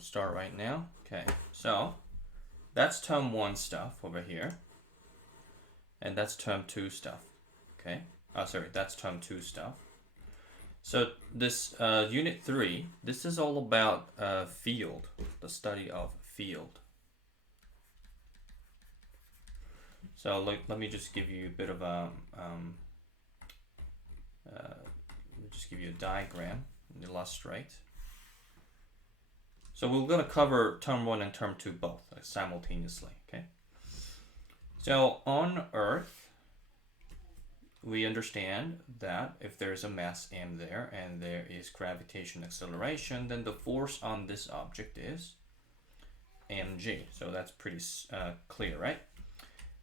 we'll start right now. Okay, so that's term 1 stuff over here. And that's term 2 stuff. Okay, that's term 2 stuff. So this unit 3, this is all about field, the study of field. So let me just give you a bit of a, just give you a diagram and illustrate. So we're going to cover term 1 and term 2 both simultaneously, okay? So on Earth, we understand that if there's a mass m there and there is gravitational acceleration, then the force on this object is mg. So that's pretty clear, right?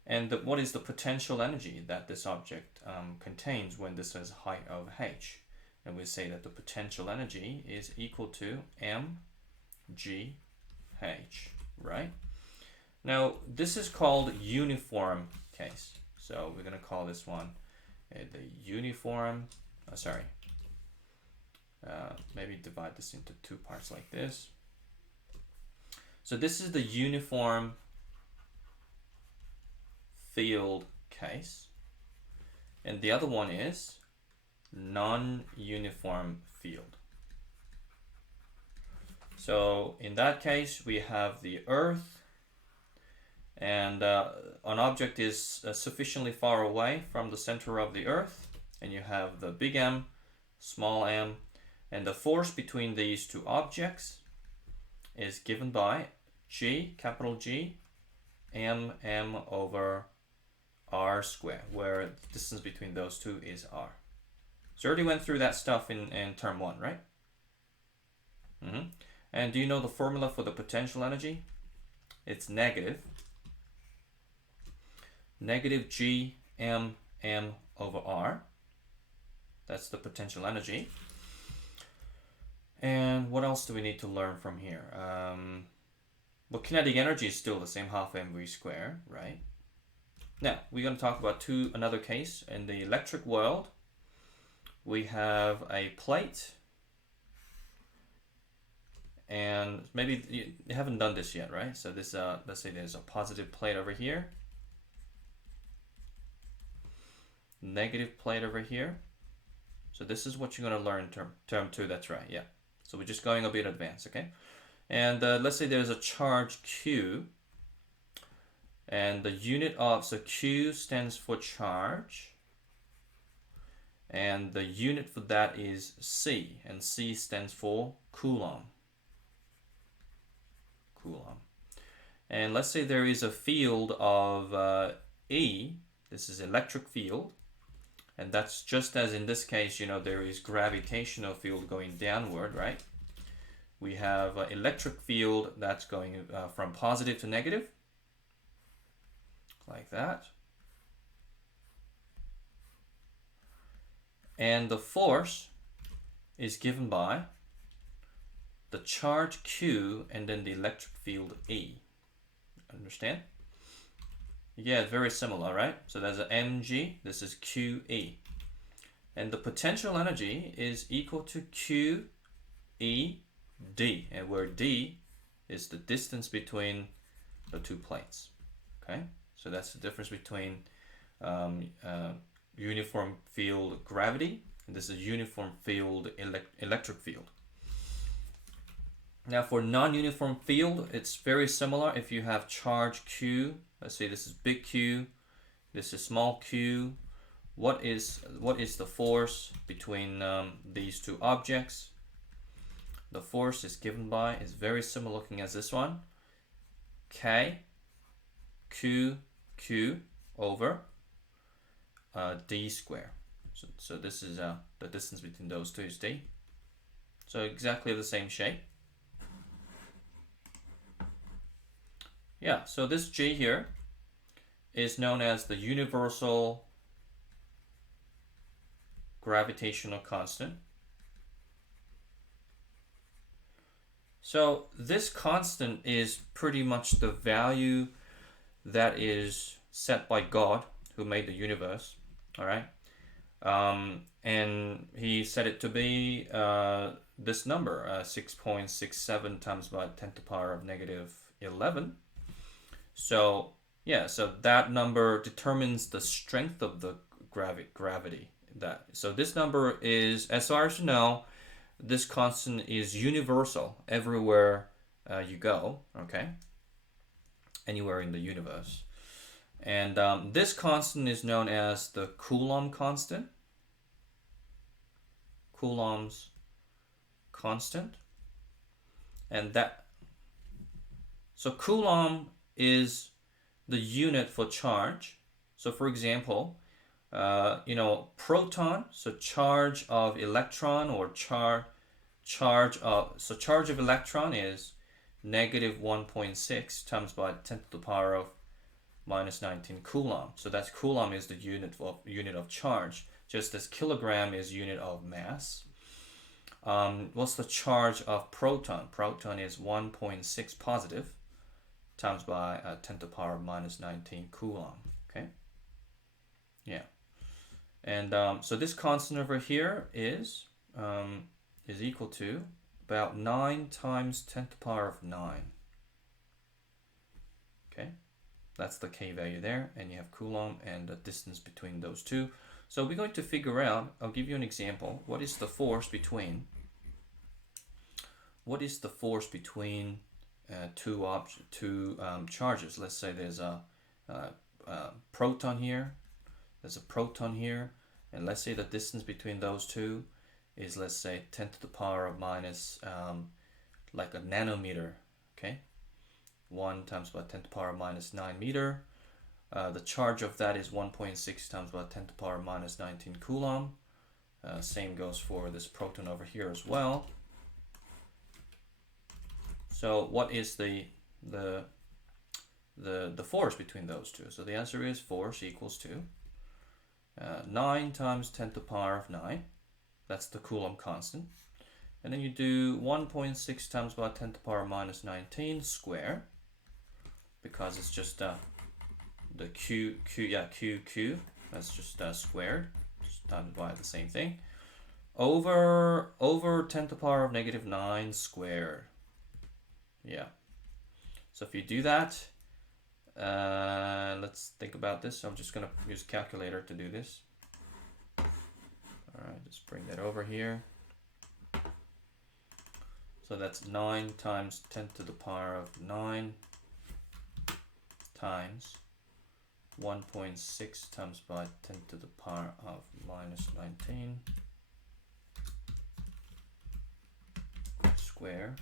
And what is the potential energy that this object contains when this has height of h? And we say that the potential energy is equal to mgh, right? Now, this is called uniform case. So we're going to call this one the uniform, maybe divide this into 2 parts like this. So this is the uniform field case. And the other one is non-uniform field. So in that case, we have the Earth, and an object is sufficiently far away from the center of the Earth, and you have the big M, small m, and the force between these two objects is given by G, capital G, m over r squared, where the distance between those two is r. So I already went through that stuff in term 1, right? And do you know the formula for the potential energy? It's negative G m over r. That's the potential energy. And what else do we need to learn from here? Well, kinetic energy is still the same, half mv squared, right? Now, we're going to talk about another case. In the electric world, we have a plate. And maybe you haven't done this yet, right? So this, let's say there's a positive plate over here. Negative plate over here. So this is what you're going to learn in term 2, that's right, yeah. So we're just going a bit advanced, okay? And let's say there's a charge Q, and the unit of, so Q stands for charge, and the unit for that is C, and C stands for Coulomb. And let's say there is a field of E, this is electric field, and that's just as in this case, there is gravitational field going downward, right? We have electric field that's going from positive to negative, like that. And the force is given by the charge Q and then the electric field E. Understand? Yeah, very similar, right? So there's an mg, this is QE. And the potential energy is equal to QED, and where D is the distance between the two plates. Okay? So that's the difference between uniform field gravity, and this is uniform field electric field. Now for non-uniform field, it's very similar. If you have charge Q, let's say this is big Q, this is small q, what is the force between these two objects? The force is given by, is very similar looking as this one, K, Q, Q over D squared. So this is the distance between those two is D. So exactly the same shape. Yeah, so this G here is known as the universal gravitational constant. So this constant is pretty much the value that is set by God, who made the universe, all right? And he set it to be this number, 6.67 times by 10 to the power of negative 11. So yeah, so that number determines the strength of the gravity. So this number is, as far as you know, this constant is universal everywhere you go. Okay, anywhere in the universe. And this constant is known as the Coulomb constant. Coulomb's constant. And so Coulomb is the unit for charge. So for example, proton, so charge of electron, or charge of electron is negative 1.6 times by 10 to the power of minus 19 coulomb. So that's coulomb is the unit of charge, just as kilogram is unit of mass. What's the charge of proton? Proton is 1.6 positive times by 10 to the power of minus 19 coulomb. Okay. Yeah. And so this constant over here is equal to about 9 times 10 to the power of 9. Okay. That's the K value there, and you have Coulomb and the distance between those two. So we're going to figure out, I'll give you an example, what is the force between two charges. Let's say there's a proton here, and let's say the distance between those two is, let's say, 10 to the power of minus like a nanometer. Okay, 1 times by 10 to the power of minus 9 meter. The charge of that is 1.6 times by 10 to the power of minus 19 coulomb. Same goes for this proton over here as well. So what is the force between those two? So the answer is force equals to 9 times 10 to the power of 9. That's the Coulomb constant. And then you do 1.6 times by 10 to the power of minus 19 square, because it's just the Q. That's just squared, just divided by the same thing, over 10 to the power of negative 9 squared. Yeah. So if you do that, let's think about this. I'm just gonna use a calculator to do this. All right, just bring that over here. So that's 9 times 10 to the power of 9 times 1.6 times by 10 to the power of minus 19 square.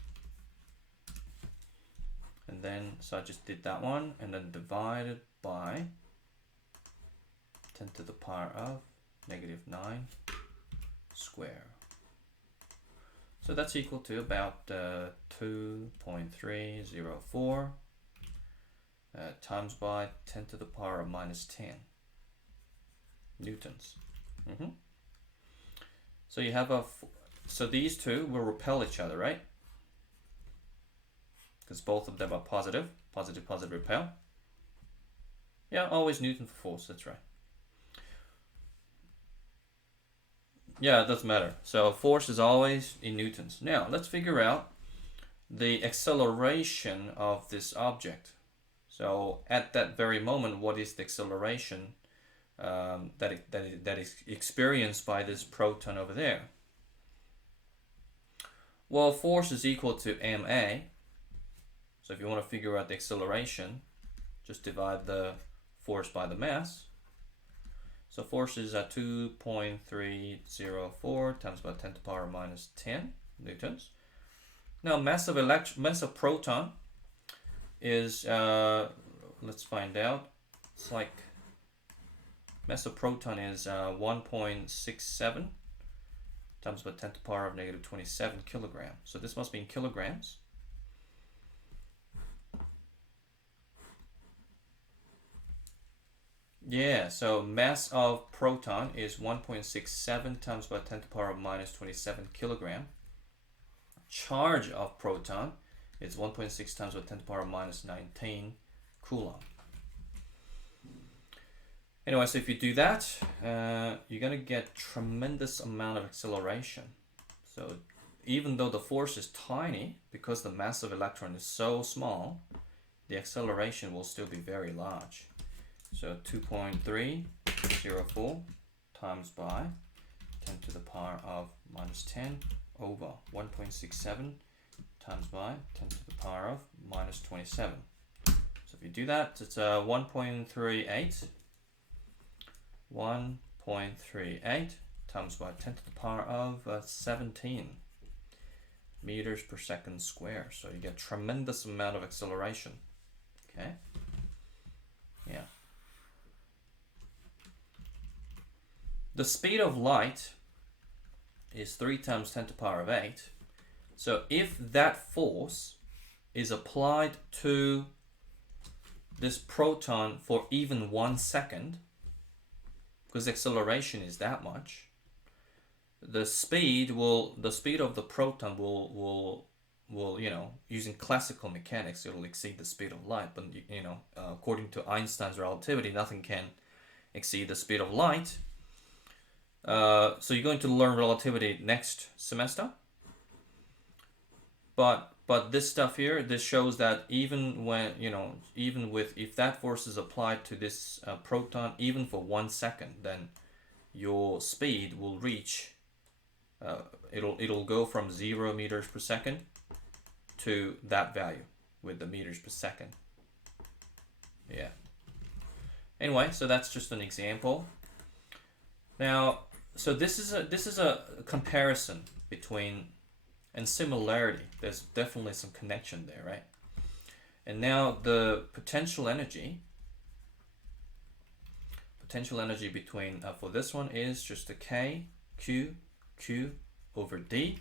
And then, so I just did that one, and then divided by 10 to the power of negative 9 square. So that's equal to about 2.304 times by 10 to the power of minus 10 newtons. So you have so these two will repel each other, right? Because both of them are positive repel. Yeah, always Newton for force, that's right. Yeah, it doesn't matter. So force is always in newtons. Now, let's figure out the acceleration of this object. So at that very moment, what is the acceleration that is experienced by this proton over there? Well, force is equal to ma. So if you want to figure out the acceleration, just divide the force by the mass. So force is at 2.304 times by 10 to the power minus 10 newtons. Now mass of proton is, let's find out. It's like mass of proton is 1.67 times by 10 to the power of negative 27 kilograms. So this must be in kilograms. Yeah, so mass of proton is 1.67 times by 10 to the power of minus 27 kilogram. Charge of proton is 1.6 times by 10 to the power of minus 19 coulomb. Anyway, so if you do that, you're gonna get tremendous amount of acceleration. So even though the force is tiny, because the mass of electron is so small, the acceleration will still be very large. So 2.304 times by 10 to the power of minus 10 over 1.67 times by 10 to the power of minus 27. So if you do that, it's 1.38 times by 10 to the power of 17 meters per second square. So you get tremendous amount of acceleration. Okay. Yeah. The speed of light is 3 times 10 to the power of 8. So if that force is applied to this proton for even 1 second, because acceleration is that much, the speed of the proton will using classical mechanics, it'll exceed the speed of light. But according to Einstein's relativity, nothing can exceed the speed of light. So you're going to learn relativity next semester. But this stuff here, this shows that even when if that force is applied to this proton, even for 1 second, then your speed will reach. It'll go from 0 meters per second to that value with the meters per second. Yeah. Anyway, so that's just an example. Now, so this is a comparison between and similarity. There's definitely some connection there, right? And now the potential energy between for this one is just a K Q over D.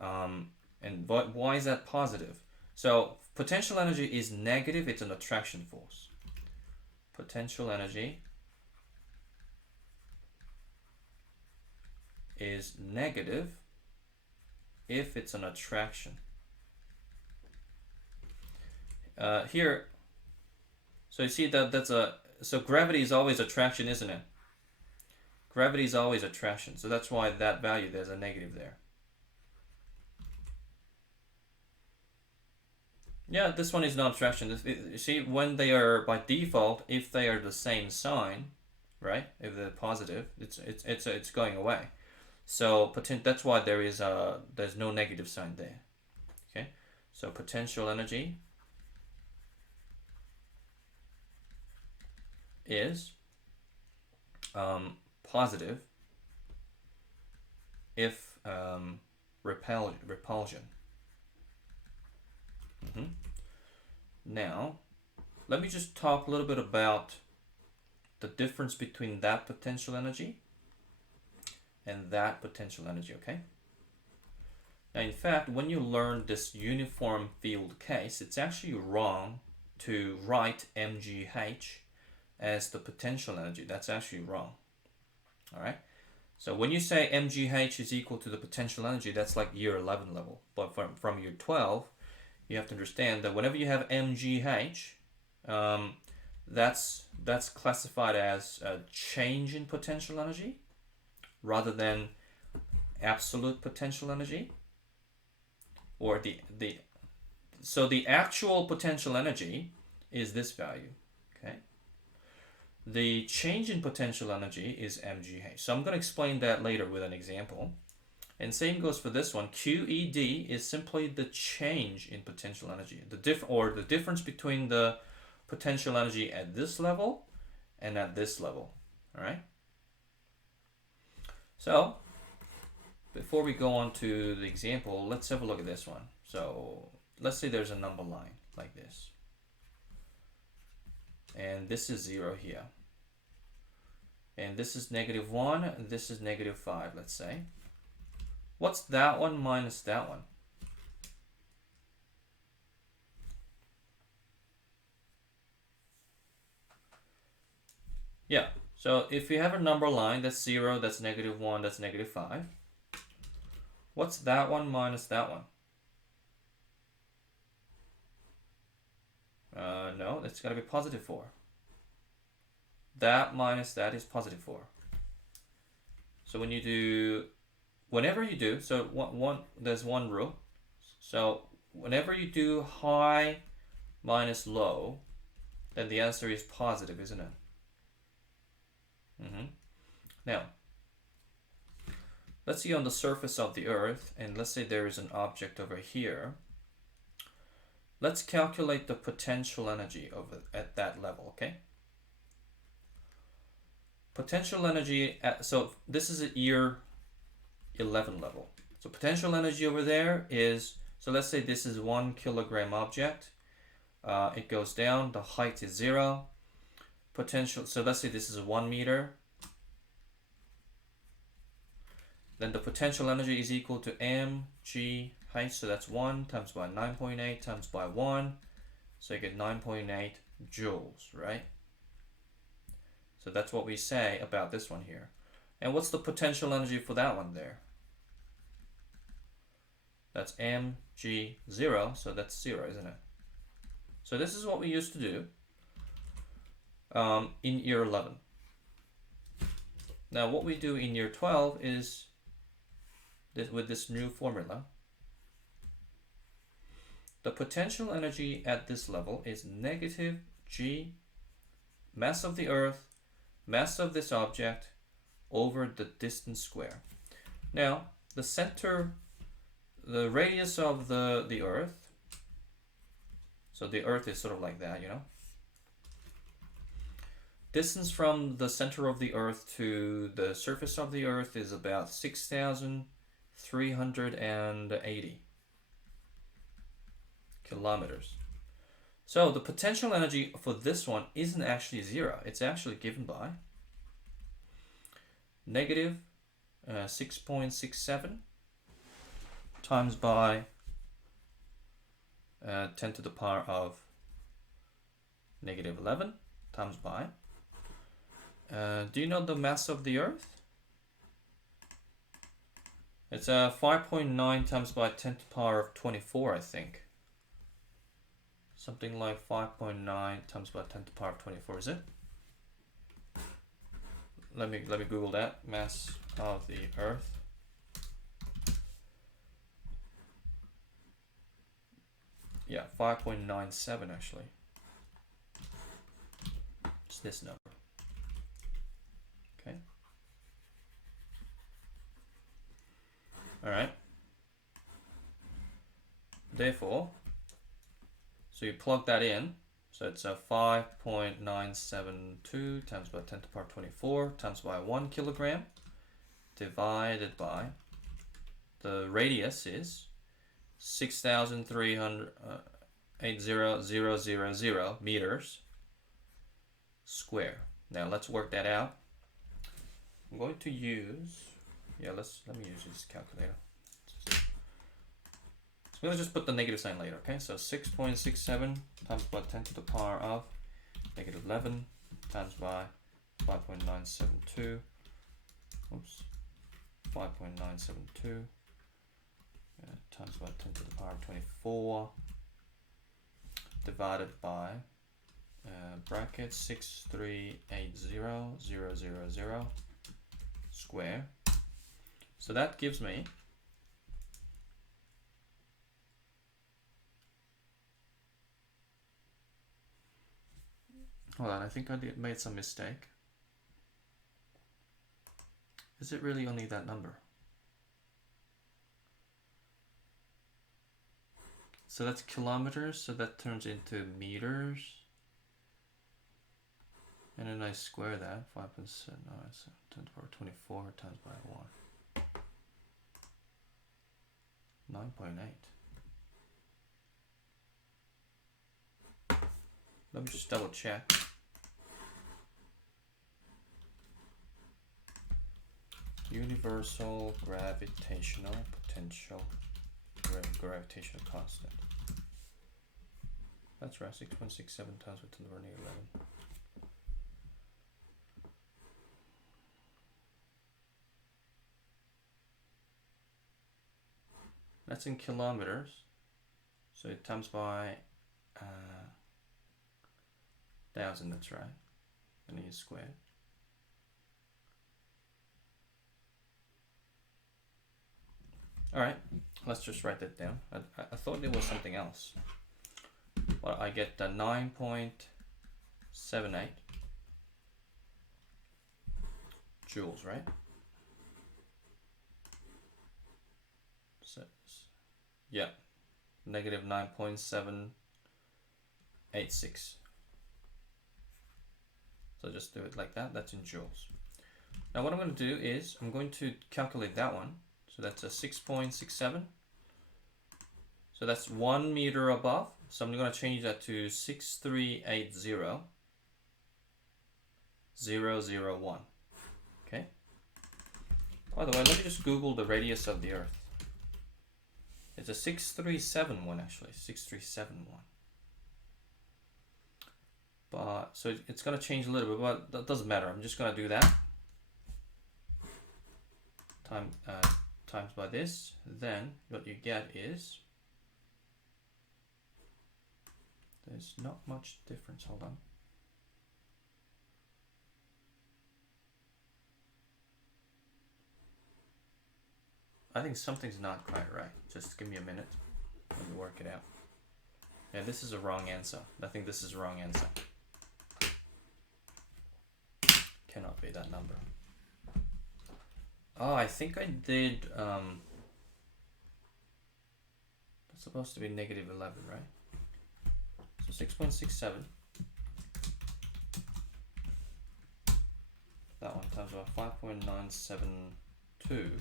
And why is that positive? So potential energy is negative. It's an attraction force. Potential energy is negative if it's an attraction. Here, so you see that so gravity is always attraction, isn't it? Gravity is always attraction, so that's why that value, there's a negative there. Yeah, this one is not attraction. You see, when they are by default, if they are the same sign, right? If they're positive, it's going away. So that's why there's no negative sign there. Okay, so potential energy is positive if repulsion. Now, let me just talk a little bit about the difference between that potential energy and that potential energy, okay? Now, in fact, when you learn this uniform field case, it's actually wrong to write mgh as the potential energy. That's actually wrong, all right? So when you say mgh is equal to the potential energy, that's like year 11 level. But from year 12, you have to understand that whenever you have mgh, that's classified as a change in potential energy rather than absolute potential energy, or so the actual potential energy is this value, okay? The change in potential energy is mgh. So I'm going to explain that later with an example. And same goes for this one. QED is simply the change in potential energy, the difference between the potential energy at this level and at this level. All right. So before we go on to the example, let's have a look at this one. So let's say there's a number line like this, and this is 0 here, and this is -1, and this is -5. Let's say. What's that one minus that one? Yeah, so if you have a number line, that's 0, that's -1, that's -5. What's that one minus that one? No, that's got to be +4. that minus that is positive 4. So when you do, whenever you do, so there's one rule. So whenever you do high minus low, then the answer is positive, isn't it? Now, let's see on the surface of the Earth, and let's say there is an object over here. Let's calculate the potential energy at that level, okay? Potential energy, so this is at year 11 level. So potential energy over there is, so let's say this is 1 kilogram object. It goes down, the height is 0. Potential, so let's say this is 1 meter. Then the potential energy is equal to mg height, so that's 1 times by 9.8 times by 1. So you get 9.8 joules, right? So that's what we say about this one here. And what's the potential energy for that one there? That's mg0, so that's 0, isn't it? So this is what we used to do in year 11. Now what we do in year 12 is with this new formula. The potential energy at this level is negative g, mass of the Earth, mass of this object, over the distance square. Now, the center, the radius of the Earth, so the Earth is sort of like that, you know? Distance from the center of the Earth to the surface of the Earth is about 6,380 kilometers. So the potential energy for this one isn't actually 0. It's actually given by negative 6.67 times by 10 to the power of negative 11 times by, do you know the mass of the Earth? It's 5.9 times by 10 to the power of 24, I think. Something like 5.9 times by 10 to the power of 24, is it? Let me Google that. Mass of the Earth. Yeah, 5.97 actually. It's this number. Okay. All right. Therefore, so you plug that in. So it's a 5.972 times by 10 to the power 24 times by 1 kilogram divided by the radius is 6,380,000 meters square. Now let's work that out. I'm going to use, let me use this calculator. So I'm going to just put the negative sign later, okay? So 6.67 times by 10 to the power of negative 11 times by 5.972. Oops. 5.972 times by 10 to the power of 24 divided by bracket 6380000 square. So that gives me hold on, I think I made some mistake. Is it really only that number? So that's kilometers, so that turns into meters. And then I square that, 5.7, no, it's 10 to the power 24 times by 1. 9.8. Let me just double check. Universal gravitational potential, gravitational constant. That's right, 6.67 times with 10 to the power 11. That's in kilometers, so it times by 1,000. That's right. and E squared. Alright, let's just write that down. I thought it was something else. Well, I get 9.78 joules, right? So, yeah, negative 9.786. So just do it like that. That's in joules. Now what I'm going to do is I'm going to calculate that one. So that's a 6.67. So that's 1 meter above. So I'm going to change that to 6380.001. Okay. By the way, let me just Google the radius of the Earth. It's a 6371 actually, 6371. But so it's going to change a little bit, but that doesn't matter. I'm just going to do that. Times by this, then what you get is, there's not much difference. Hold on. I think something's not quite right. Just give me a minute. Let me work it out. Yeah, this is a wrong answer. I think this is a wrong answer. Cannot be that number. Oh, I think I did, that's supposed to be negative 11, right? So 6.67. That one times by 5.972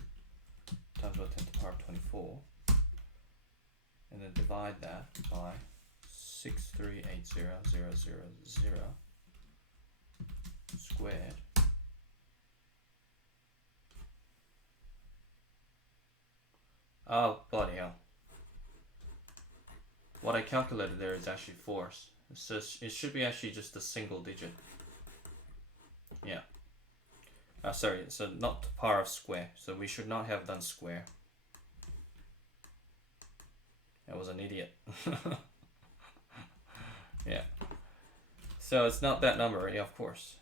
times by 10 to the power of 24. And then divide that by 6380.000 squared. Oh, bloody hell. What I calculated there is actually force. So it should be actually just a single digit. Yeah. Sorry, so not the power of square. So we should not have done square. I was an idiot. Yeah. So it's not that number, yeah, of course.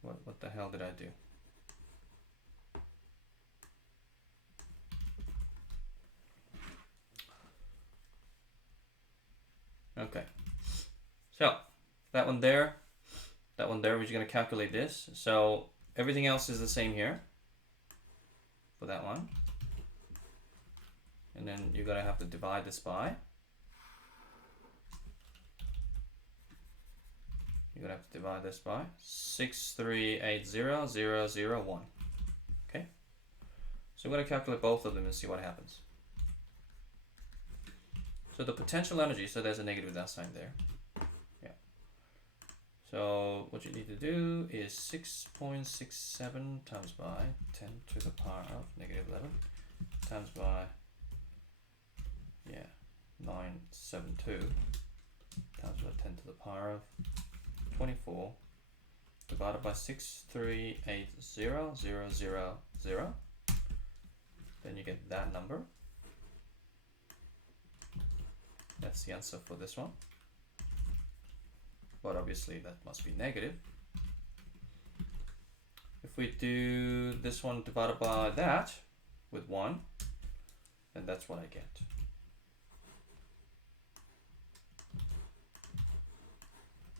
What the hell did I do? Okay, so that one there, we're just going to calculate this. So everything else is the same here for that one. And then you're going to have to divide this by. You're going to have to divide this by 6380.001. Okay, so we're going to calculate both of them and see what happens. So the potential energy, so there's a negative with that sign there. Yeah. So what you need to do is 6.67 times by 10 to the power of negative 11 times by, yeah, 972 times by 10 to the power of 24 divided by 6380.000. Then you get that number. That's the answer for this one. But obviously that must be negative. If we do this one divided by that with 1, then that's what I get.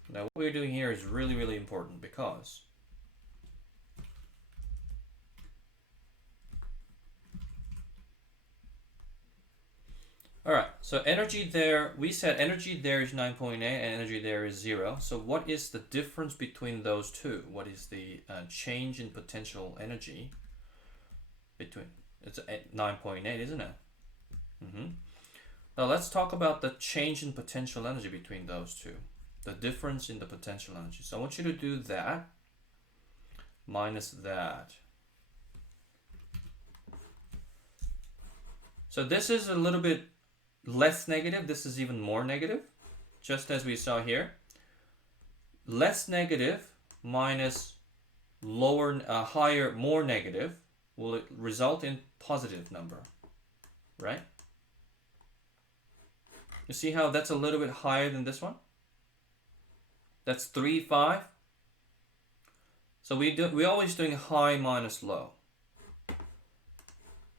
Now what we're doing here is really, really important because alright, so energy there, we said energy there is 9.8 and energy there is 0. So what is the difference between those two? What is the change in potential energy between, it's 9.8, isn't it? Now let's talk about the change in potential energy between those two. The difference in the potential energy. So I want you to do that minus that. So this is a little bit less negative. This is even more negative, just as we saw here. Less negative minus lower, higher, more negative will result in positive number, right? You see how that's a little bit higher than this one? That's 3.5. So we're always doing high minus low.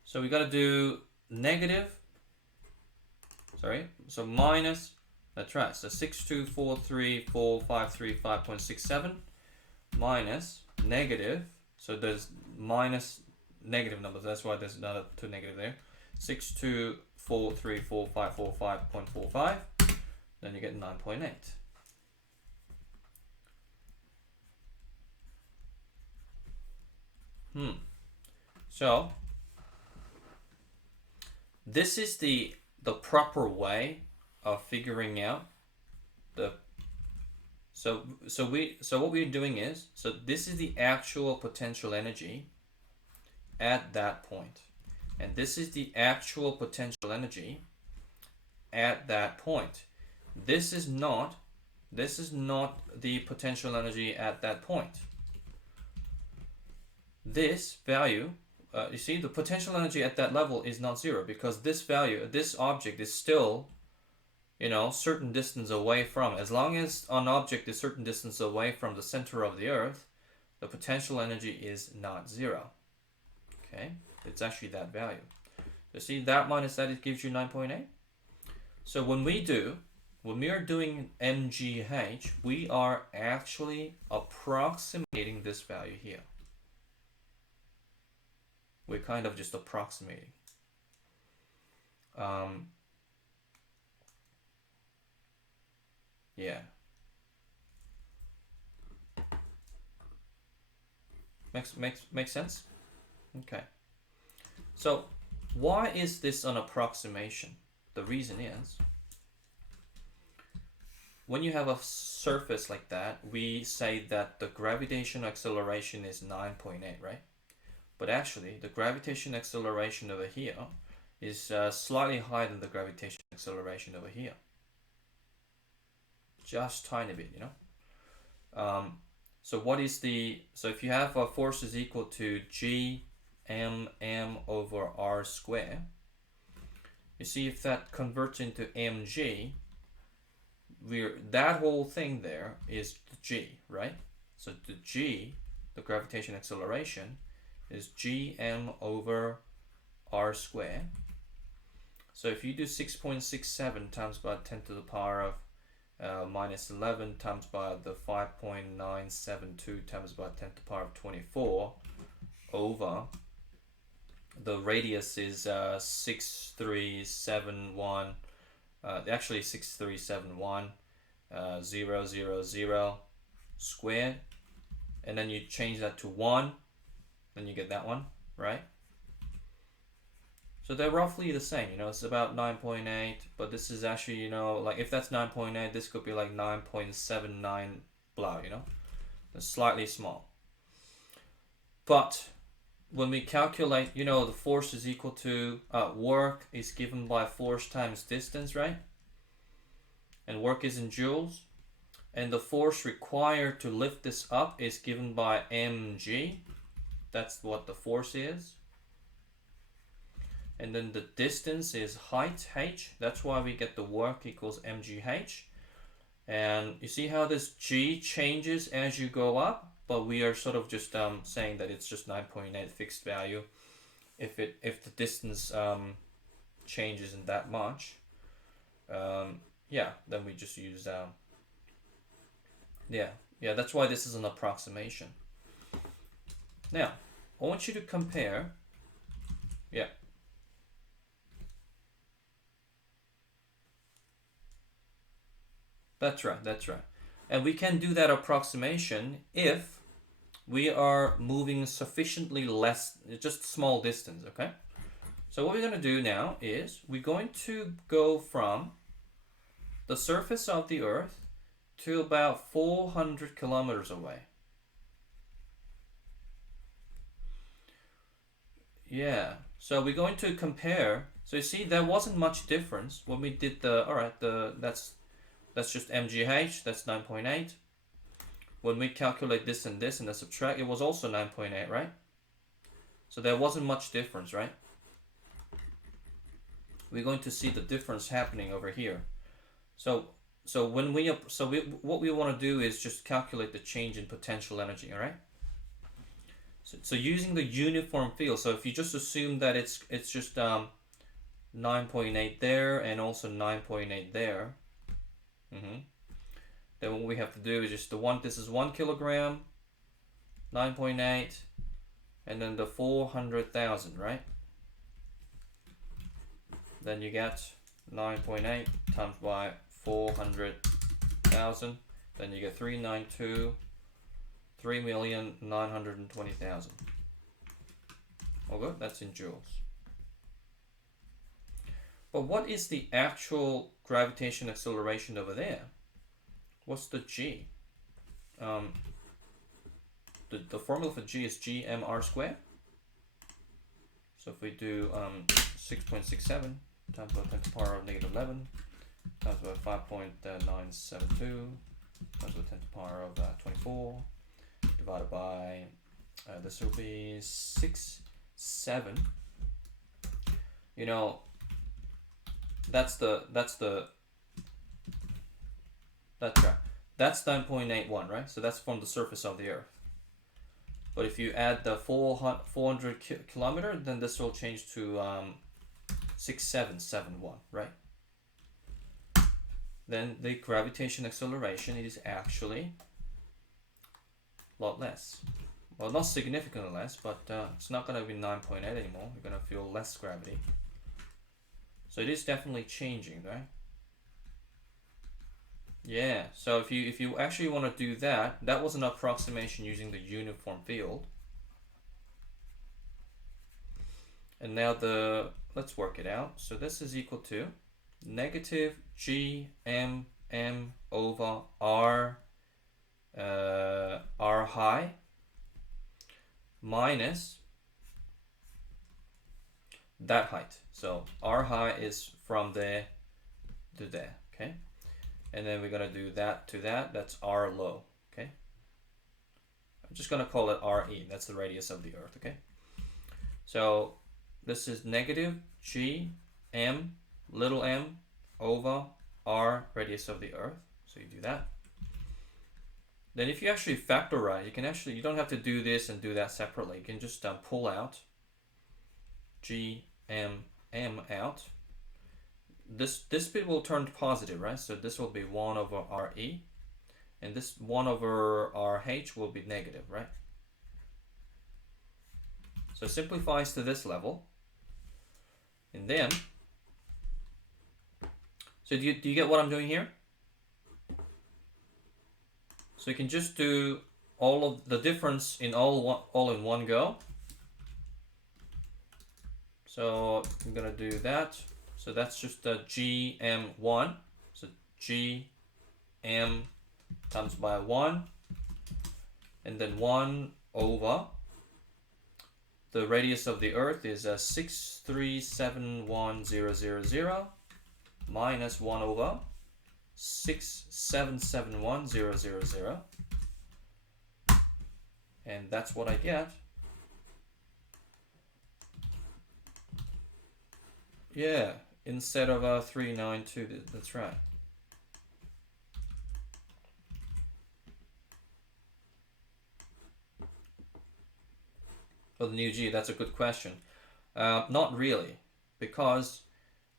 So we got to do negative. Sorry. So minus. That's right. So 62434535.67 minus negative. So there's minus negative numbers. That's why there's another two negative there. 62434545.45. Then you get 9.8. So this is the proper way of figuring out the so what we're doing is, so this is the actual potential energy at that point, and this is the actual potential energy at that point. This is not the potential energy at that point. This value, you see, the potential energy at that level is not zero, because this value, this object is still, certain distance away from. As long as an object is certain distance away from the center of the Earth, the potential energy is not zero. Okay, it's actually that value. You see, that minus that, it gives you 9.8. So when we are doing MGH, we are actually approximating this value here. We're kind of just approximating. Yeah. Makes sense? Okay. So why is this an approximation? The reason is, when you have a surface like that, we say that the gravitational acceleration is 9.8, right? But actually, the gravitational acceleration over here is slightly higher than the gravitational acceleration over here. Just tiny bit, So what is so if you have a force is equal to Gmm over r squared, you see, if that converts into mg, that whole thing there is the g, right? So the g, the gravitational acceleration, is Gm over r squared. So if you do 6.67 times by 10 to the power of minus 11 times by the 5.972 times by 10 to the power of 24 over, the radius is 6371, actually 6371 000 squared, and then you change that to 1, then you get that one, right? So they're roughly the same, it's about 9.8, but this is actually, like if that's 9.8, this could be like 9.79 blah, It's slightly small. But when we calculate, the force is equal to, work is given by force times distance, right? And work is in joules. And the force required to lift this up is given by mg. That's what the force is. And then the distance is height, h. That's why we get the work equals mgh. And you see how this g changes as you go up? But we are sort of just saying that it's just 9.8 fixed value. If the distance changes in that much, then we just use that's why this is an approximation. Now, I want you to compare. Yeah. That's right. And we can do that approximation if we are moving sufficiently less, just small distance, okay? So what we're going to do now is we're going to go from the surface of the Earth to about 400 kilometers away. Yeah, so we're going to compare. So you see, there wasn't much difference when we did that's just MGH, that's 9.8. When we calculate this and this and the subtract, it was also 9.8, right? So there wasn't much difference, right? We're going to see the difference happening over here. So what we want to do is just calculate the change in potential energy, all right? So using the uniform field, so if you just assume that it's just 9.8 there and also 9.8 there, then what we have to do is just this is 1 kilogram, 9.8, and then the 400,000, right? Then you get 9.8 times by 400,000. Then you get 392, 3,920,000. Oh good, that's in joules. But what is the actual gravitational acceleration over there? What's the G? The formula for G is gmr squared. So if we do 6.67 times by 10 to the power of negative 11 times by 5.972 times by 10 to the power of 24 divided by this will be 6, 7. You know, that's right. That's 9.81, right? So that's from the surface of the Earth. But if you add the 400 kilometer, then this will change to 6771, right? Then the gravitational acceleration is actually a lot less. Well, not significantly less, but it's not going to be 9.8 anymore. You're going to feel less gravity. So it is definitely changing, right? Yeah, so if you actually want to do that, that was an approximation using the uniform field. And now let's work it out. So this is equal to negative g m over r high minus that height. So r high is from there to there, okay? And then we're gonna do that to that. That's r low, okay? I'm just gonna call it re. That's the radius of the Earth, okay? So this is negative g m little m over r radius of the Earth. So you do that. Then if you actually factorize, you don't have to do this and do that separately. You can just pull out g m out. This bit will turn positive, right? So this will be 1 over re, and this 1 over rh will be negative, right? So it simplifies to this level. And then, so do you get what I'm doing here? So you can just do all of the difference in all in one go. So I'm gonna do that. So that's just a gm1. So gm times by 1, and then 1 over the radius of the Earth is 6371000 minus 1 over 6771000, and that's what I get. Yeah, instead of 392, that's right. Well, the new G, that's a good question. Not really, because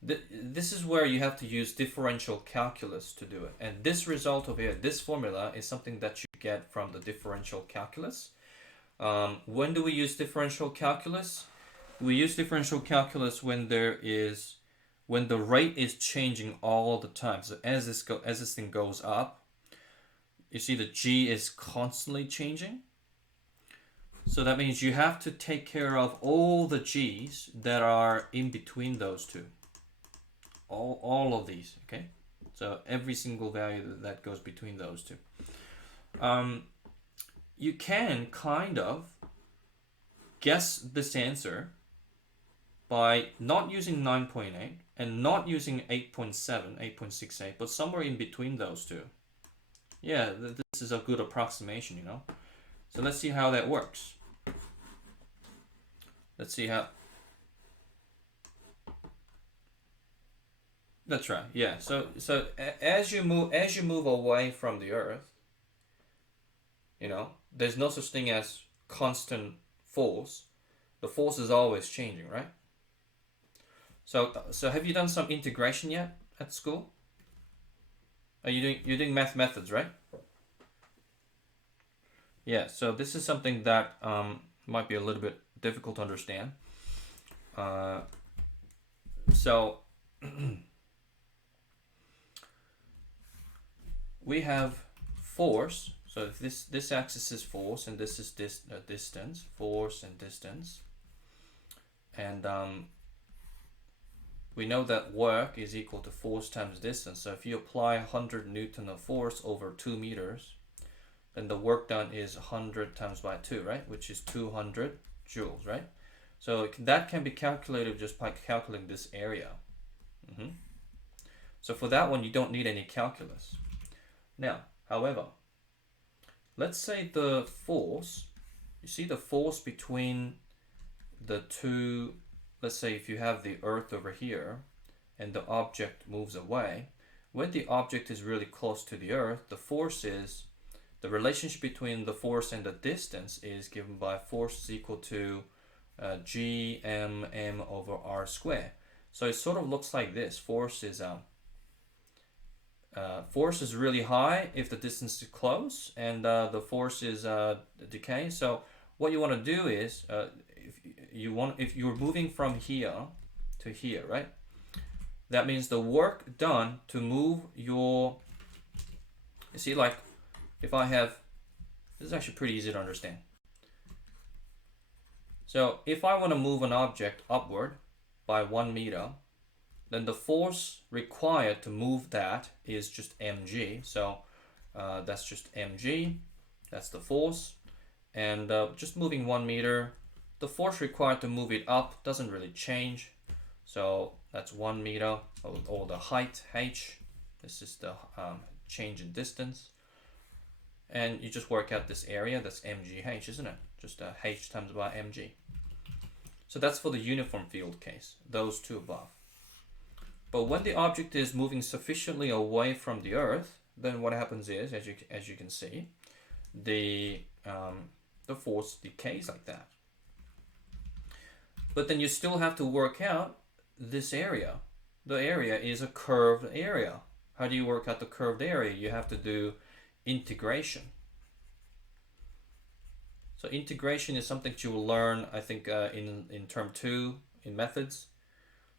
this is where you have to use differential calculus to do it. And this result over here, this formula, is something that you get from the differential calculus. When do we use differential calculus? We use differential calculus when the rate is changing all the time. So as this thing goes up, you see the G is constantly changing. So that means you have to take care of all the G's that are in between those two. All of these, okay? So every single value that goes between those two. You can kind of guess this answer by not using 9.8 and not using 8.7, 8.68, but somewhere in between those two. Yeah, this is a good approximation, you know? So let's see how that works. Let's see how... That's right. Yeah. So as you move away from the Earth, you know, there's no such thing as constant force, the force is always changing, right? So have you done some integration yet at school? You're doing math methods, right? Yeah, so this is something that might be a little bit difficult to understand. So we have force. So if this axis is force and this is distance, force and distance, and we know that work is equal to force times distance. So if you apply 100 Newton of force over 2 meters, then the work done is 100 times by 2, right? Which is 200 joules, right? So that can be calculated just by calculating this area. So for that one, you don't need any calculus. Now, however, let's say the force, you see the force between the two, let's say if you have the Earth over here and the object moves away, when the object is really close to the Earth, the force is, the relationship between the force and the distance is given by force is equal to G(m)(m) over r squared. So it sort of looks like this. Force is really high if the distance is close, and the force is decay. So what you want to do is, if you're moving from here to here, right? That means the work done to move your, you see, like if I have, this is actually pretty easy to understand. So if I want to move an object upward by 1 meter, then the force required to move that is just mg. So that's just mg, that's the force. And just moving 1 meter, the force required to move it up doesn't really change. So that's 1 meter, or the height, h. This is the change in distance. And you just work out this area, that's mgh, isn't it? Just h times by mg. So that's for the uniform field case, those two above. But when the object is moving sufficiently away from the Earth, then what happens is, as you can see, the force decays like that. But then you still have to work out this area. The area is a curved area. How do you work out the curved area? You have to do integration. So integration is something you will learn, I think, in term 2 in methods.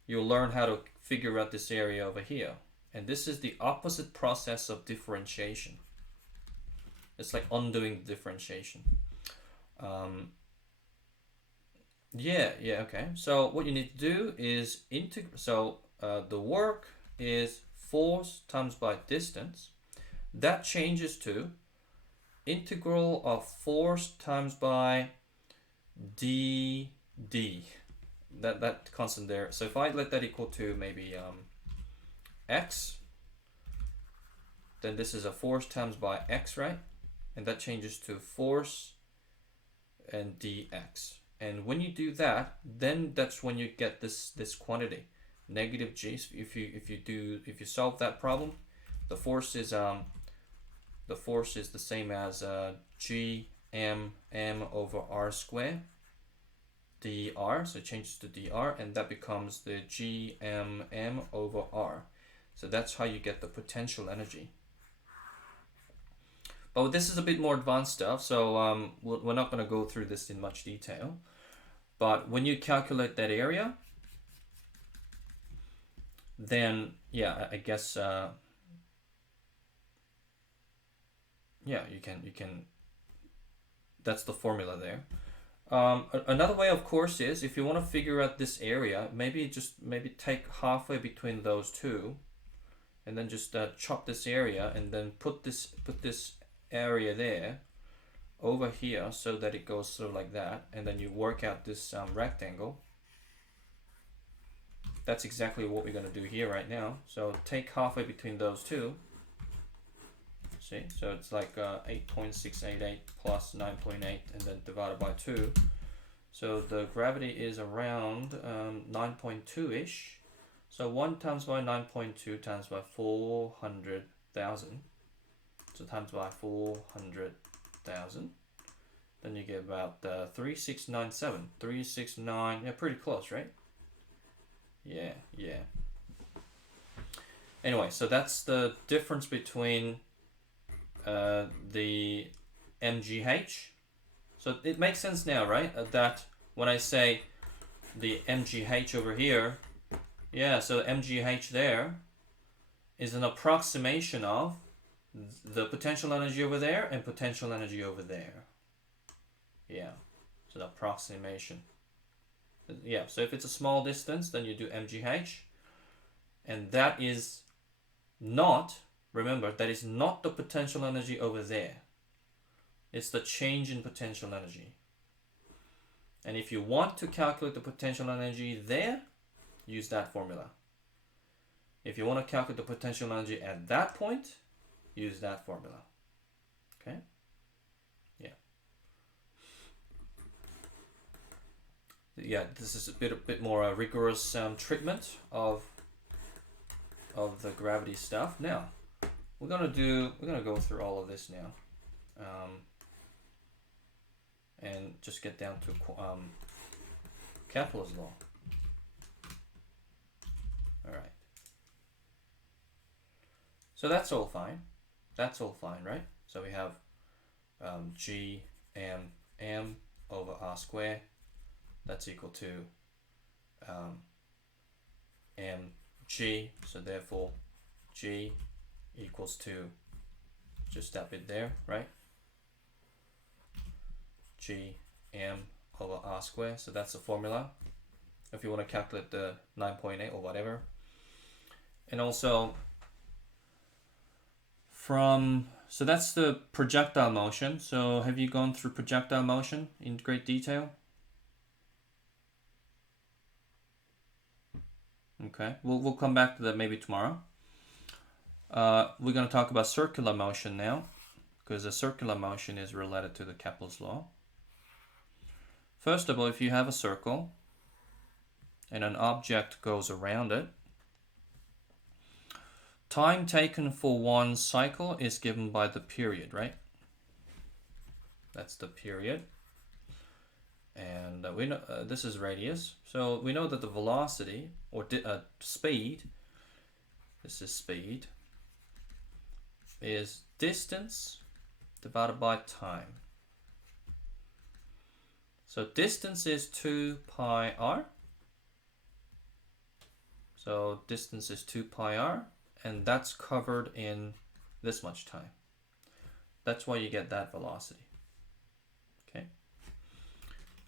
You'll learn how to figure out this area over here. And this is the opposite process of differentiation. It's like undoing differentiation. Okay. So what you need to do is integrate. So the work is force times by distance. That changes to integral of force times by dd. That constant there. So if I let that equal to maybe x, then this is a force times by x, right? And that changes to force and dx. And when you do that, then that's when you get this quantity, negative g. So if you solve that problem, the force is the same as g(m)(m) over r squared dr. So it changes to dr, and that becomes the g(m)(m) over r. So that's how you get the potential energy. But this is a bit more advanced stuff, so we're not going to go through this in much detail. But when you calculate that area, then yeah, I guess you can. That's the formula there. Another way, of course, is if you want to figure out this area, maybe take halfway between those two, and then just chop this area, and then put this area there over here so that it goes sort of like that, and then you work out this rectangle. That's exactly what we're going to do here right now. So take halfway between those two. See, so it's like 8.688 plus 9.8, and then divided by 2. So the gravity is around 9.2-ish. So 1 times by 9.2 times by 400,000. So times by 400,000. then you get about 3697. 369, yeah, pretty close, right? Yeah. Anyway, so that's the difference between the MGH. So it makes sense now, right? That when I say the MGH over here, yeah, so MGH there is an approximation of the potential energy over there and potential energy over there. Yeah, so the approximation. Yeah, so if it's a small distance, then you do MGH. And that is not, remember, that is not the potential energy over there. It's the change in potential energy. And if you want to calculate the potential energy there, use that formula. If you want to calculate the potential energy at that point, use that formula. Okay? Yeah. Yeah, this is a bit more rigorous treatment of the gravity stuff. Now, we're gonna go through all of this now, and just get down to Kepler's law. All right. So that's all fine. That's all fine, right? So we have G m over r squared. That's equal to mg. So therefore, G equals to just that bit there, right? G m over r squared. So that's the formula if you want to calculate the 9.8 or whatever. And also so that's the projectile motion. So have you gone through projectile motion in great detail? Okay, we'll come back to that maybe tomorrow. We're going to talk about circular motion now, because the circular motion is related to the Kepler's law. First of all, if you have a circle and an object goes around it, time taken for one cycle is given by the period, right? That's the period. And we know this is radius. So we know that the velocity or speed, this is speed, is distance divided by time. So distance is 2 pi r. So distance is 2 pi r, and that's covered in this much time. That's why you get that velocity. Okay.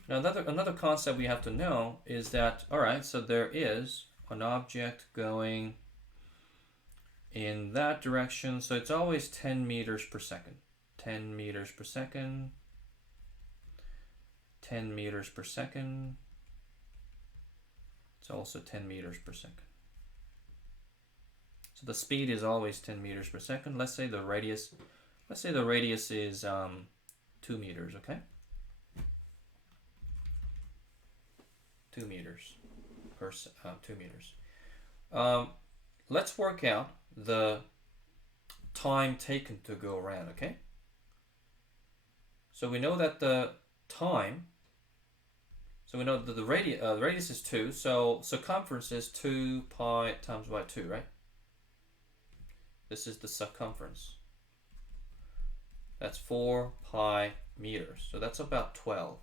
Now another concept we have to know is that, all right, so there is an object going in that direction, so it's always 10 meters per second. 10 meters per second. 10 meters per second. It's also 10 meters per second. So the speed is always 10 meters per second. Let's say the radius is 2 meters, okay? 2 meters per 2 meters. Let's work out the time taken to go around, okay? So we know that the time, so we know that the radius is 2, so circumference is 2 pi times by 2, right? This is the circumference. That's 4 pi meters, so that's about 12.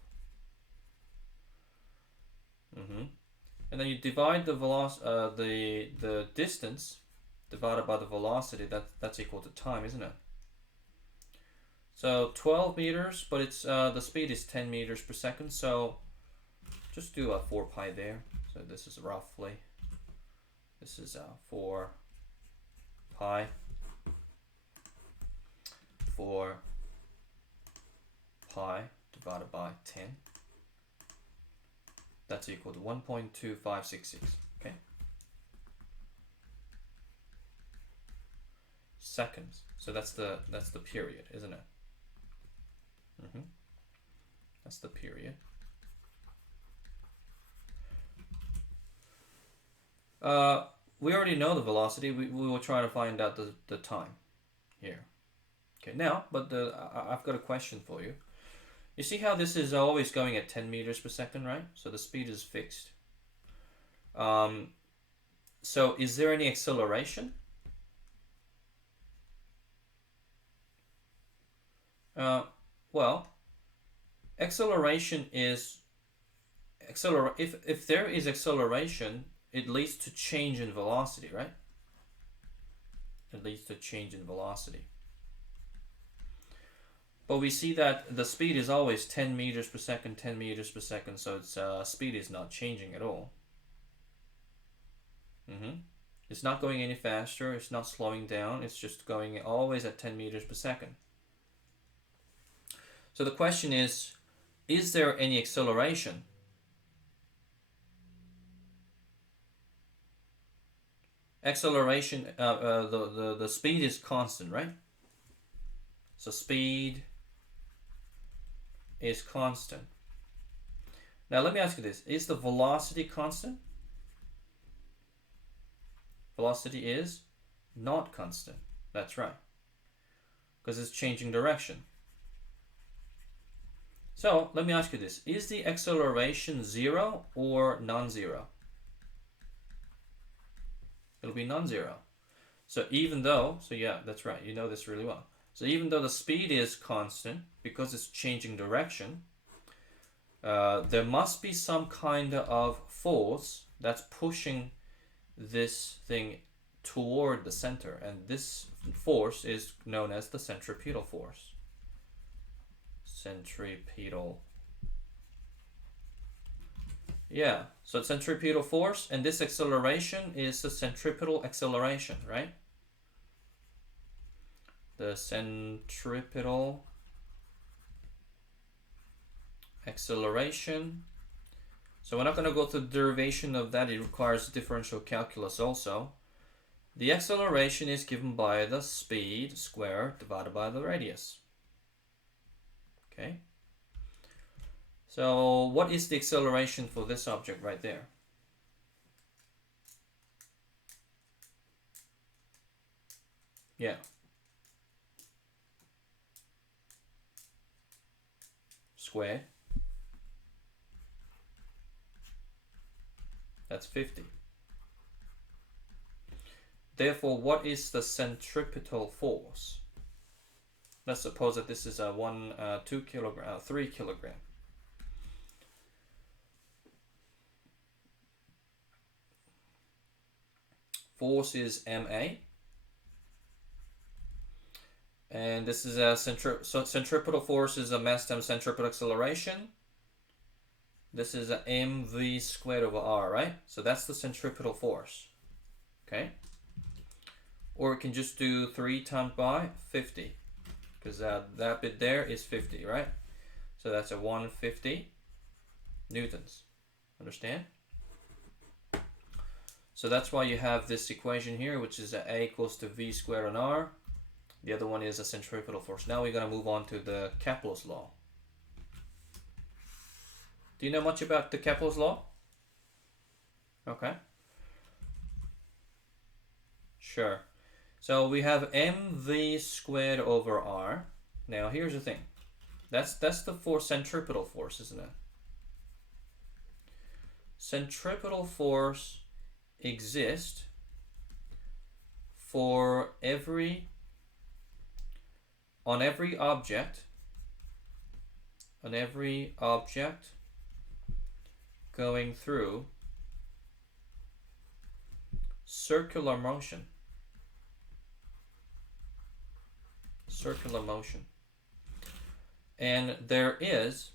And then you divide the distance divided by the velocity. That's equal to time, isn't it? So 12 meters, but it's the speed is 10 meters per second. So just do a 4 pi there. So this is roughly. This is 4 pi. 4 pi divided by 10. That's equal to 1.2566. Okay. Seconds. So that's the period, isn't it? That's the period. We already know the velocity. We will try to find out the time here. Okay. Now, but I've got a question for you. You see how this is always going at 10 meters per second, right? So the speed is fixed. So is there any acceleration? Well, acceleration is if there is acceleration, it leads to change in velocity, right? It leads to change in velocity. But we see that the speed is always 10 meters per second, 10 meters per second, so its speed is not changing at all. It's not going any faster, it's not slowing down, it's just going always at 10 meters per second. So the question is there any acceleration? Acceleration, the speed is constant, right? So speed is constant. Now let me ask you this. Is the velocity constant? Velocity is not constant. That's right. Because it's changing direction. So let me ask you this. Is the acceleration zero or non-zero? It'll be non-zero. So even though, so yeah, that's right. You know this really well. So even though the speed is constant, because it's changing direction, there must be some kind of force that's pushing this thing toward the center, and this force is known as the centripetal force. Centripetal. Yeah, so centripetal force, and this acceleration is the centripetal acceleration, right? The centripetal acceleration. So we're not going to go through the derivation of that. It requires differential calculus also. The acceleration is given by the speed squared divided by the radius. Okay. So what is the acceleration for this object right there? Yeah. Squared. That's 50. Therefore, what is the centripetal force? Let's suppose that this is a 2 kilogram, 3 kilogram. Force is MA. And this is a centripetal force is a mass times centripetal acceleration. This is a mv squared over r, right? So that's the centripetal force. Okay. Or we can just do 3 times by 50. Because that bit there is 50, right? So that's a 150 newtons. Understand? So that's why you have this equation here, which is A equals to v squared on r. The other one is a centripetal force. Now we're going to move on to the Kepler's law. Do you know much about the Kepler's law? Okay. Sure. So we have mv squared over r. Now here's the thing. That's the force, centripetal force, isn't it? Centripetal force exists for on every object going through circular motion. And there is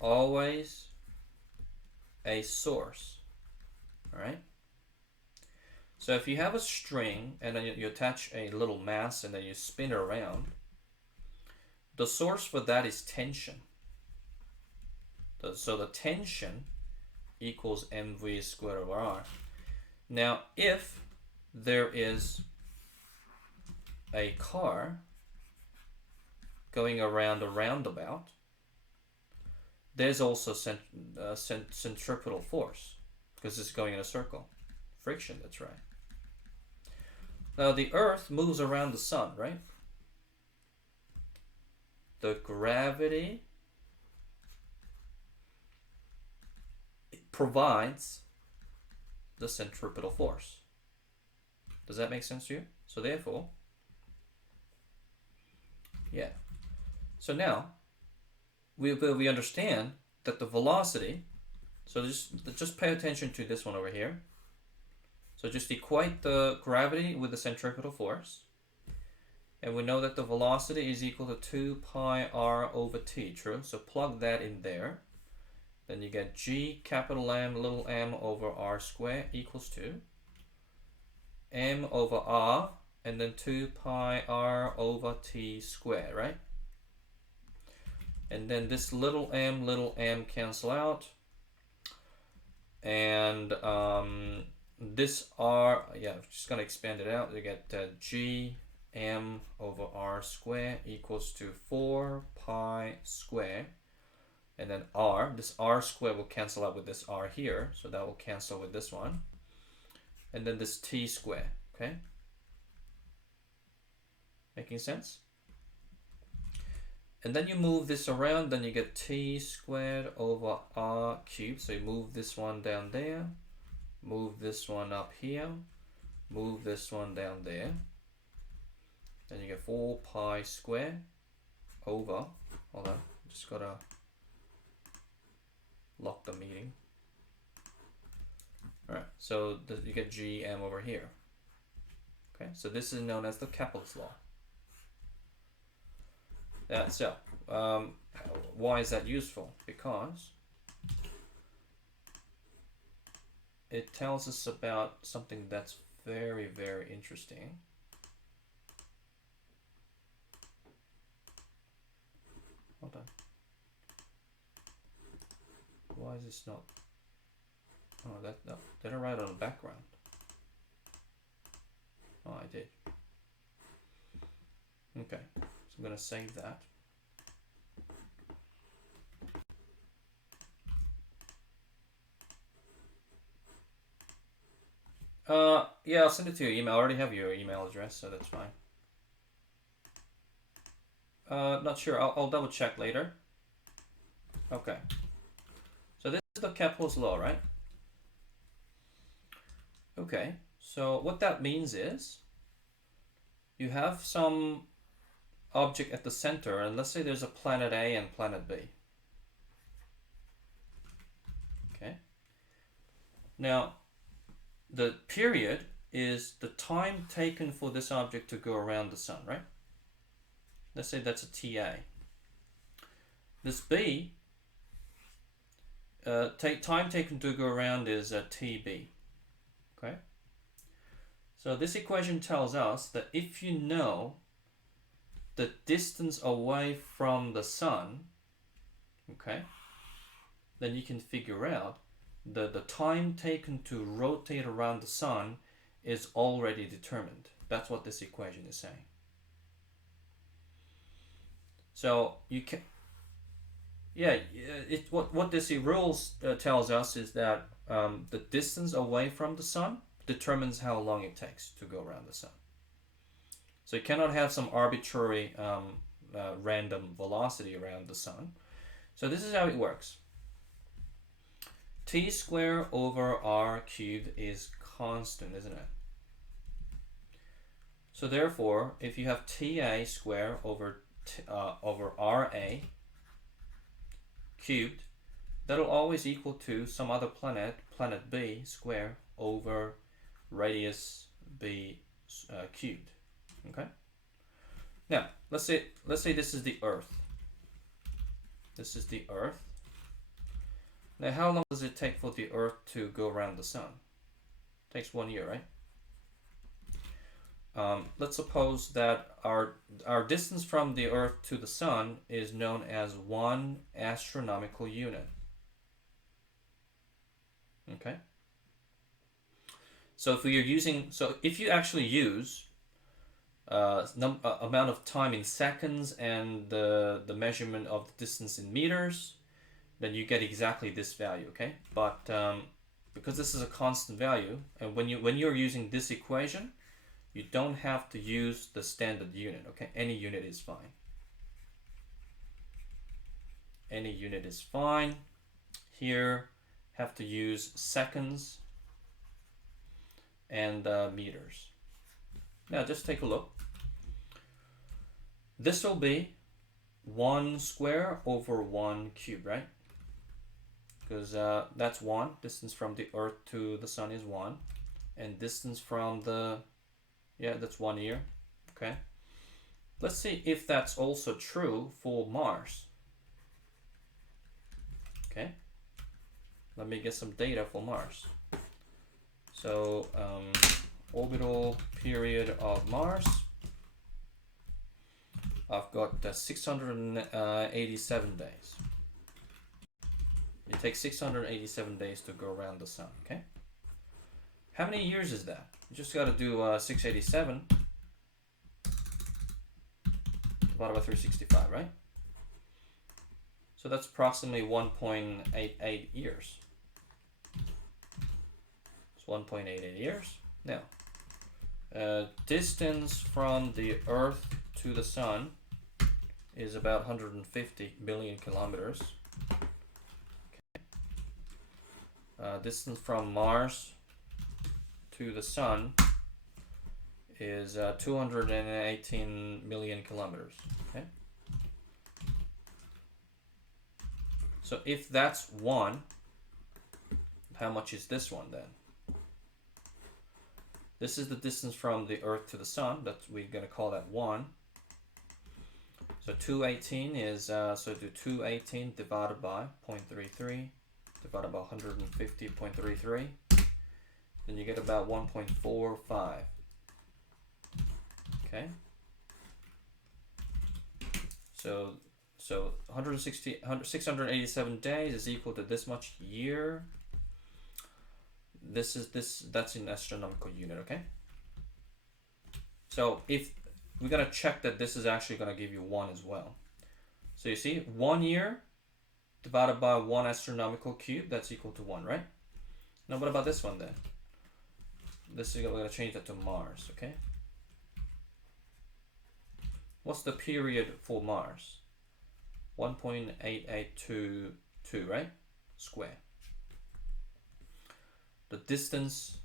always a source. All right. So if you have a string and then you attach a little mass and then you spin it around, the source for that is tension. So the tension equals mv squared over r. Now if there is a car going around a roundabout, there's also centripetal force because it's going in a circle. Friction, that's right. Now the Earth moves around the sun, right? the gravity provides the centripetal force. Does that make sense to you? So therefore, yeah. So now we understand that the velocity. So just pay attention to this one over here. So just equate the gravity with the centripetal force. And we know that the velocity is equal to 2 pi r over t, true? So plug that in there. Then you get g capital M little m over r squared equals to m over r and then 2 pi r over t squared, right? And then this little m cancel out. And this r, yeah, I'm just going to expand it out. You get g m over r squared equals to 4 pi squared. And then r, this r squared will cancel out with this r here. So that will cancel with this one. And then this t squared, okay? Making sense? And then you move this around, then you get t squared over r cubed. So you move this one down there, move this one up here, move this one down there. Then you get 4 pi squared over, hold on, just gotta lock the meeting. Alright, so you get gm over here. Okay, so this is known as the Kepler's law. So, why is that useful? Because it tells us about something that's very, very interesting. Hold on. Why is this not? Oh, no. Did I write on the background? Oh, I did. Okay, so I'm going to save that. Yeah, I'll send it to your email. I already have your email address, so that's fine. Not sure. I'll double check later. Okay. So this is the Kepler's law, right? Okay. So what that means is you have some object at the center, and let's say there's a planet A and planet B. Okay. Now, the period is the time taken for this object to go around the sun, right? Let's say that's a TA. This B, time taken to go around is a TB. Okay. So this equation tells us that if you know the distance away from the sun, okay, then you can figure out the time taken to rotate around the sun is already determined. That's what this equation is saying. So you can, yeah, what this rules tells us is that the distance away from the sun determines how long it takes to go around the sun. So you cannot have some arbitrary random velocity around the sun. So this is how it works. T squared over r cubed is constant, isn't it? So therefore, if you have TA squared over RA cubed, that'll always equal to some other planet B squared over radius B cubed. Okay. Now let's say this is the Earth. This is the Earth. Now how long does it take for the Earth to go around the sun? It takes 1 year, right? Let's suppose that our distance from the Earth to the sun is known as 1 astronomical unit. Okay. So if you actually use amount of time in seconds and the measurement of the distance in meters, then you get exactly this value, okay? But because this is a constant value, and when you're using this equation, you don't have to use the standard unit, okay? Any unit is fine. any unit is fine. Here, have to use seconds and meters. Now, just take a look. This will be 1 square over 1 cube, right? Because that's 1. Distance from the Earth to the Sun is 1. And distance from the... yeah, that's 1 year. Okay. Let's see if that's also true for Mars. Okay. Let me get some data for Mars. So, orbital period of Mars. I've got 687 days. It takes 687 days to go around the Sun, okay? How many years is that? You just got to do 687 divided by 365, right? So that's approximately 1.88 years. It's 1.88 years. Now, distance from the Earth to the Sun is about 150 million kilometers. Okay. Distance from Mars to the Sun is 218 million kilometers. Okay. So if that's 1, how much is this one then? This is the distance from the Earth to the Sun. That's, we're going to call that 1. So 218 is, so do 218 divided by 0.33 divided by 150.33. Then you get about 1.45. Okay. So 687 days is equal to this much year. That's in astronomical unit, okay? So if we're gonna check that this is actually gonna give you 1 as well. So you see, 1 year divided by 1 astronomical cube, that's equal to 1, right? Now what about this one then? This is, we're gonna change that to Mars, okay? What's the period for Mars? 1.8822, right? Square. The distance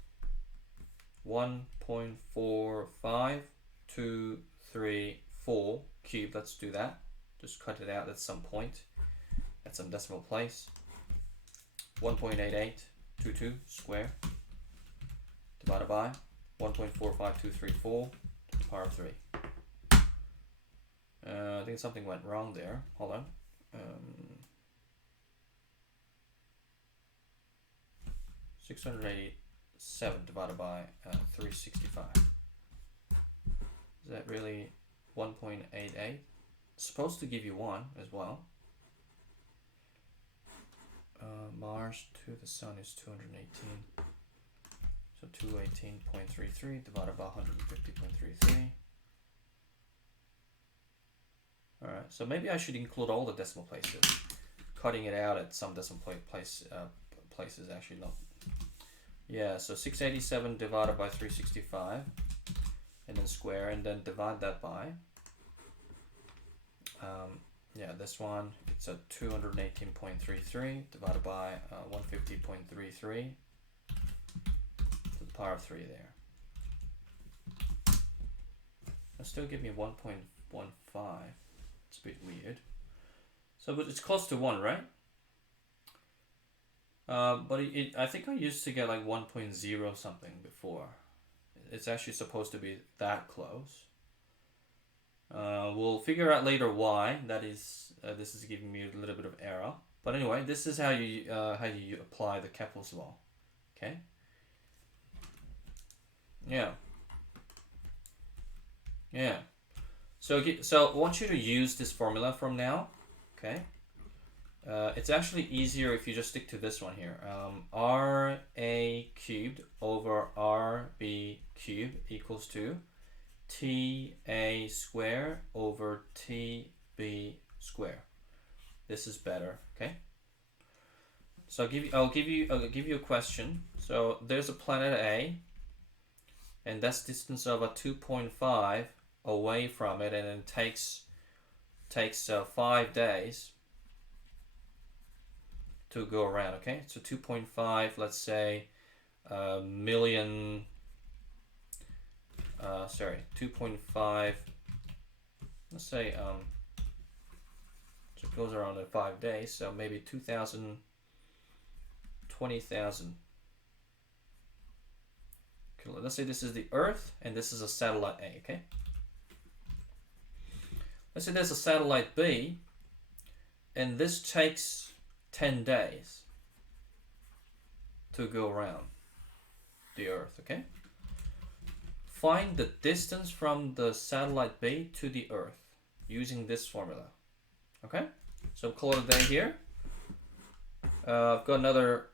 1.45234 cube. Let's do that. Just cut it out at some point, at some decimal place. 1.8822 square divided by 1.45234 to the power of 3. I think something went wrong there. Hold on. 687 divided by 365. Is that really 1.88? It's supposed to give you 1 as well. Mars to the Sun is 218. So 218.33 divided by 150.33. Alright, so maybe I should include all the decimal places. Cutting it out at some decimal places actually not. Yeah, so 687 divided by 365 and then square and then divide that by yeah, this one, it's a 218.33 divided by 150.33 to the power of 3 there. That'll still give me 1.15. It's a bit weird. So, but it's close to 1, right? But I think I used to get like 1.0 something before. It's actually supposed to be that close. We'll figure out later why that is. This is giving me a little bit of error. But anyway, this is how you apply the Kepler's law. Okay. Yeah. Yeah. So I want you to use this formula from now. Okay. It's actually easier if you just stick to this one here. RA cubed over RB cubed equals to TA square over TB square. This is better, okay? So I'll give you a question. So there's a planet A, and that's distance of a 2.5 away from it, and it takes 5 days. to go around, okay? So 2.5, let's say, million, 2.5, let's say, so it goes around in 5 days, so maybe 2,000, 20,000. Okay, let's say this is the Earth, and this is a satellite A, okay? Let's say there's a satellite B, and this takes 10 days to go around the Earth, okay? Find the distance from the satellite B to the Earth using this formula, okay? So call it a day here. I've got another